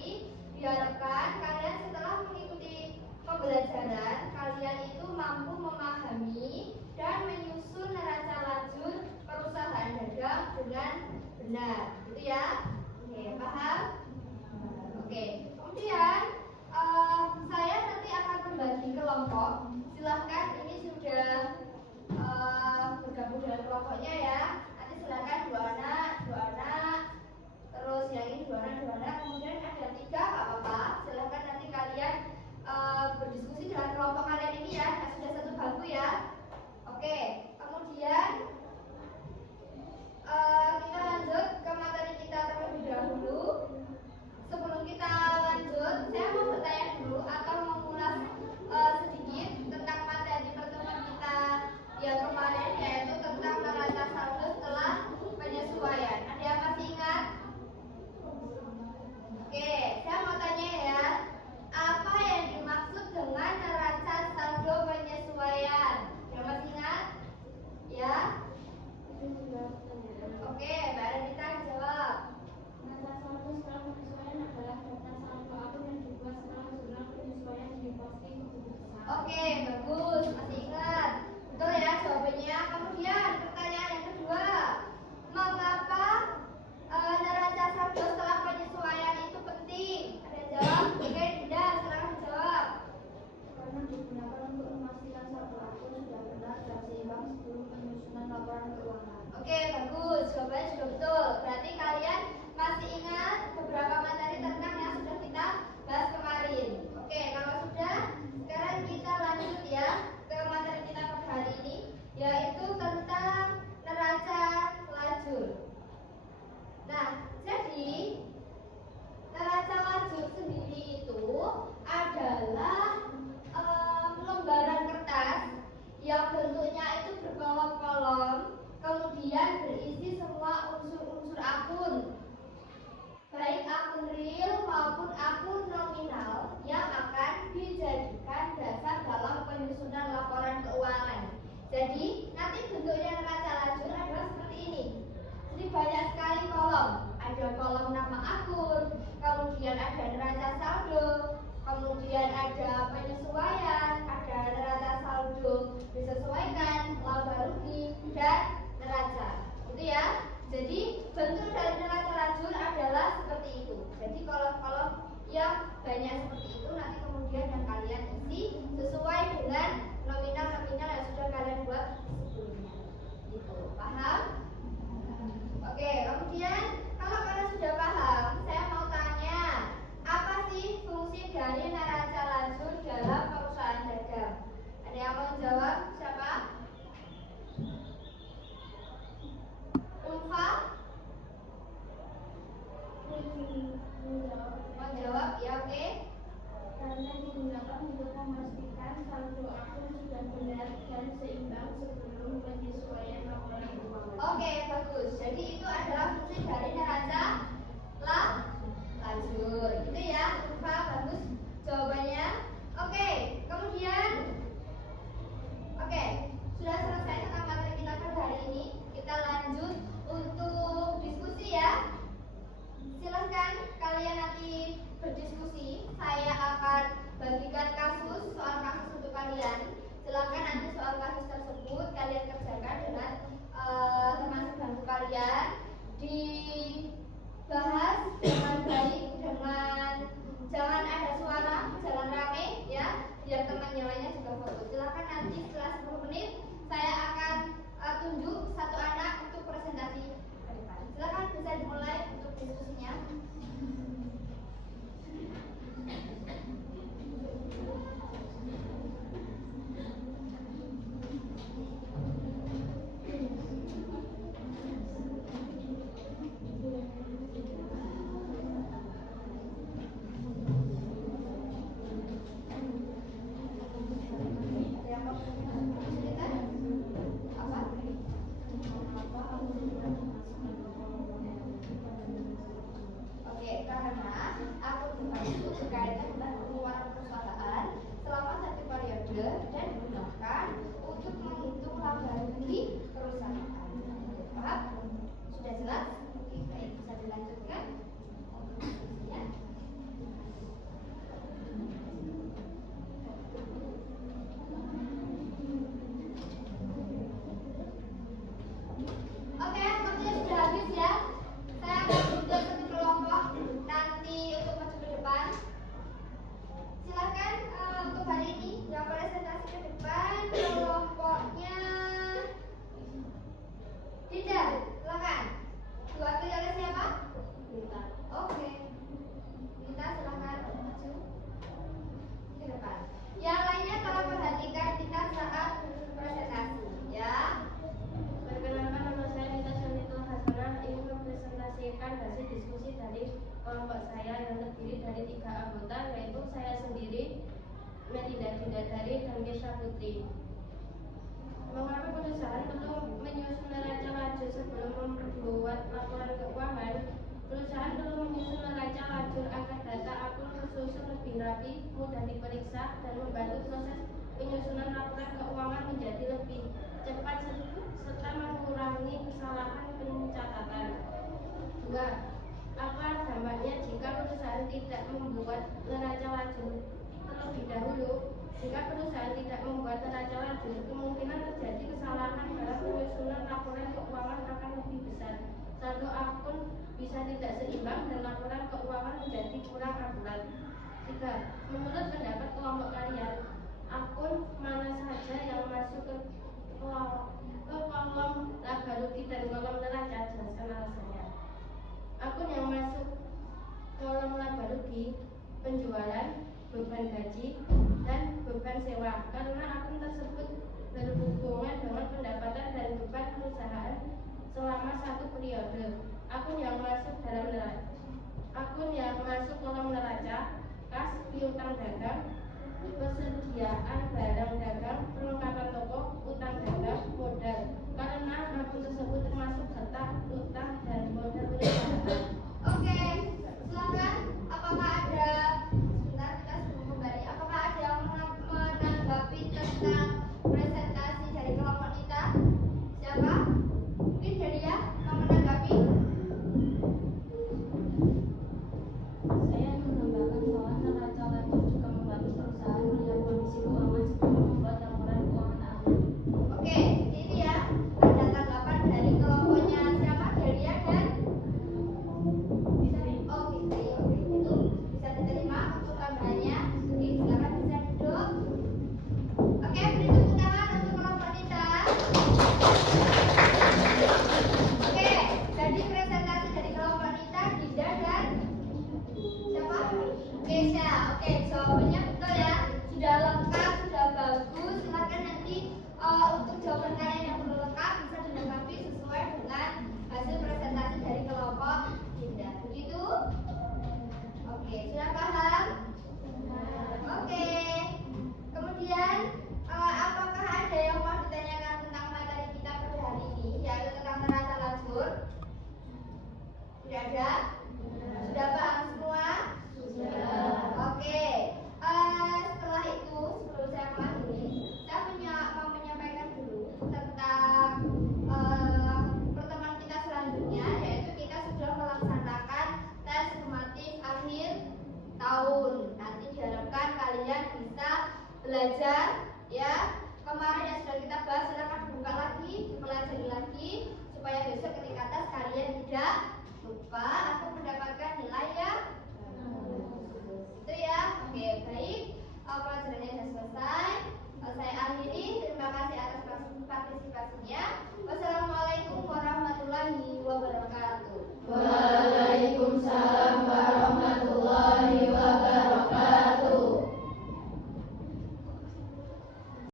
hari, diharapkan kalian setelah mengikuti pembelajaran, kalian itu mampu memahami dan menyusun neraca lajur perusahaan dagang dengan benar, gitu ya? Oke, paham? Oke, kemudian saya nanti akan membagi kelompok. Silahkan, ini sudah bergabung dengan kelompoknya ya. Nanti silahkan dua anak, terus yang ini dua anak. Kemudian ada 3, nggak apa-apa. Silahkan nanti kalian berdiskusi dengan kelompok kalian ini ya, yang sudah satu bangku ya. Oke, kemudian kita lanjut ke materi kita terlebih dahulu. Sebelum kita lanjut, saya mau bertanya dulu atau mengulas sedikit tentang materi pertemuan kita yang kemarin, yaitu tentang neraca saldo setelah penyesuaian. Ada yang masih ingat? Oke, saya mau tanya ya, apa yang dimaksud dengan neraca saldo penyesuaian? Yang masih ingat? Ya? Oke, Mbak Renita jawab. Neraca saldo setelah penyesuaian adalah data saldo akun yang dibuat setelah jumlah penyesuaian diposting keputusan. Oke, bagus, masih ingat. Betul ya jawabannya. Kemudian pertanyaan yang kedua, mengapa neraca saldo setelah penyesuaian itu penting? Ada yang jawab? Oke, Dinda, silakan jawab. Karena digunakan untuk memastikan saldo akun sudah benar dan seimbang sebelum penyusunan laporan keuangan. Oke, bagus. Jawabannya juga betul. Berarti kalian masih ingat beberapa materi tentang yang sudah kita bahas kemarin. Oke, kalau sudah, sekarang kita lanjut ya ke materi kita pada hari ini, yaitu tentang neraca lajur. Nah, jadi neraca lajur sendiri itu adalah lembaran kertas yang bentuknya itu berkolom-kolom, kemudian berisi semua unsur-unsur akun, baik akun real maupun akun nominal yang akan dijadikan dasar dalam penyusunan laporan keuangan. Jadi nanti bentuknya neraca lajur adalah seperti ini. Jadi banyak sekali kolom. Ada kolom nama akun, kemudian ada neraca saldo, kemudian ada penyesuaian, ada neraca saldo disesuaikan, laba rugi, dan neraca. Gitu ya. Jadi bentuk dari neraca lajur adalah seperti itu. Jadi kolom-kolom yang banyak seperti itu nanti kemudian yang kalian isi sesuai dengan nominal-nominal yang sudah kalian buat sebelumnya. Gitu. Paham? Oke, kemudian kalau kalian sudah paham, saya mau tanya, apa sih fungsi dari neraca lajur dalam perusahaan dagang? Ada yang mau jawab? Siapa? Ulfa? Mau jawab? Ya, oke. Karena digunakan untuk memastikan saldo akun sudah benar dan seimbang sebelum penyesuaian laporan keuangan. Oke, bagus. Jadi itu adalah fungsi dari neraca lajur. Gitu ya, Ulfa, bagus jawabannya. Oke, kemudian sudah selesai tentang materi kita pada hari ini. Kita lanjut untuk diskusi ya. Silahkan kalian nanti berdiskusi. Saya akan bagikan soal kasus untuk kalian. Silahkan nanti soal kasus tersebut kalian kerjakan dengan teman sebangku kalian. Dibahas dengan baik, dengan jangan ada suara, jangan rame ya, biar teman yang lainnya juga fokus. Silahkan nanti setelah 10 menit saya akan tunjuk satu anak untuk presentasi ke depan. Silahkan bisa dimulai untuk diskusinya. 3 anggota, yaitu saya sendiri, Melinda Dindatari, dan Kesha Putri. Mengapa perusahaan perlu menyusun neraca lajur sebelum membuat laporan keuangan? Perusahaan perlu menyusun neraca lajur agar data akun tersusun lebih rapi, mudah diperiksa, dan membantu proses penyusunan laporan keuangan menjadi lebih cepat serta mengurangi kesalahan pencatatan. 2. Apa dampaknya jika perusahaan tidak membuat neraca lajur terlebih dahulu? Jika perusahaan tidak membuat neraca lajur, kemungkinan terjadi kesalahan dalam penyusunan laporan keuangan akan lebih besar. Saldo akun bisa tidak seimbang dan laporan keuangan menjadi kurang akurat. 3. Menurut pendapat kelompok kalian, akun mana saja yang masuk ke kolom laba rugi dan kolom neraca? Jelaskan alasannya. Akun yang masuk kolom laba rugi, penjualan, beban gaji, dan beban sewa, karena akun tersebut berhubungan dengan pendapatan dan beban perusahaan selama satu periode. Akun yang masuk kolom neraca, kas, piutang dagang, persediaan barang dagang, perlengkapan toko, utang dagang, modal, karena akun tersebut termasuk harta, utang, dan modal perusahaan. Oke, silakan. Apakah ada sebentar kita sebelum kembali? Apakah ada yang menanggapi tentang presentasi dari kelompok kita? Siapa? Mungkin Delia mau menanggapi? Saya menambahkan bahwa neraca lajur juga membantu perusahaan melihat kondisi keuangan sebelum membuat laporan keuangan akhir. Oke, ini ya. Ada tanggapan dari kelompoknya siapa? Delia dan Fitri. Oh, Fitri. Oke, itu bisa diterima untuk tambahannya. Oke, silakan bisa duduk. Oke, beri tepuk tangan untuk kelompok kita. Oke, jadi presentasi dari kelompok kita Dinda dan siapa? Kesha. Oke, jawabannya betul ya. Sudah lengkap, sudah bagus. Silakan nanti untuk jawaban kalian yang belum lengkap bisa dilengkapi sesuai dengan hasil presentasi dari kelompok Dinda. Begitu? Oke, sudah paham? Oke. Kemudian apakah ada yang mau ditanyakan tentang materi kita pada hari ini, yaitu tentang neraca lajur? Tidak ada? Sudah paham semua? Sudah. Oke. Setelah itu, sebelum saya mengakhiri, saya mau menyampaikan dulu tentang pertemuan kita selanjutnya, yaitu kita sudah melaksanakan tes formatif akhir tahun. Nanti diharapkan kalian bisa belajar ya. Kemarin yang sudah kita bahas, silakan buka lagi, dipelajari lagi supaya besok ketika tes kalian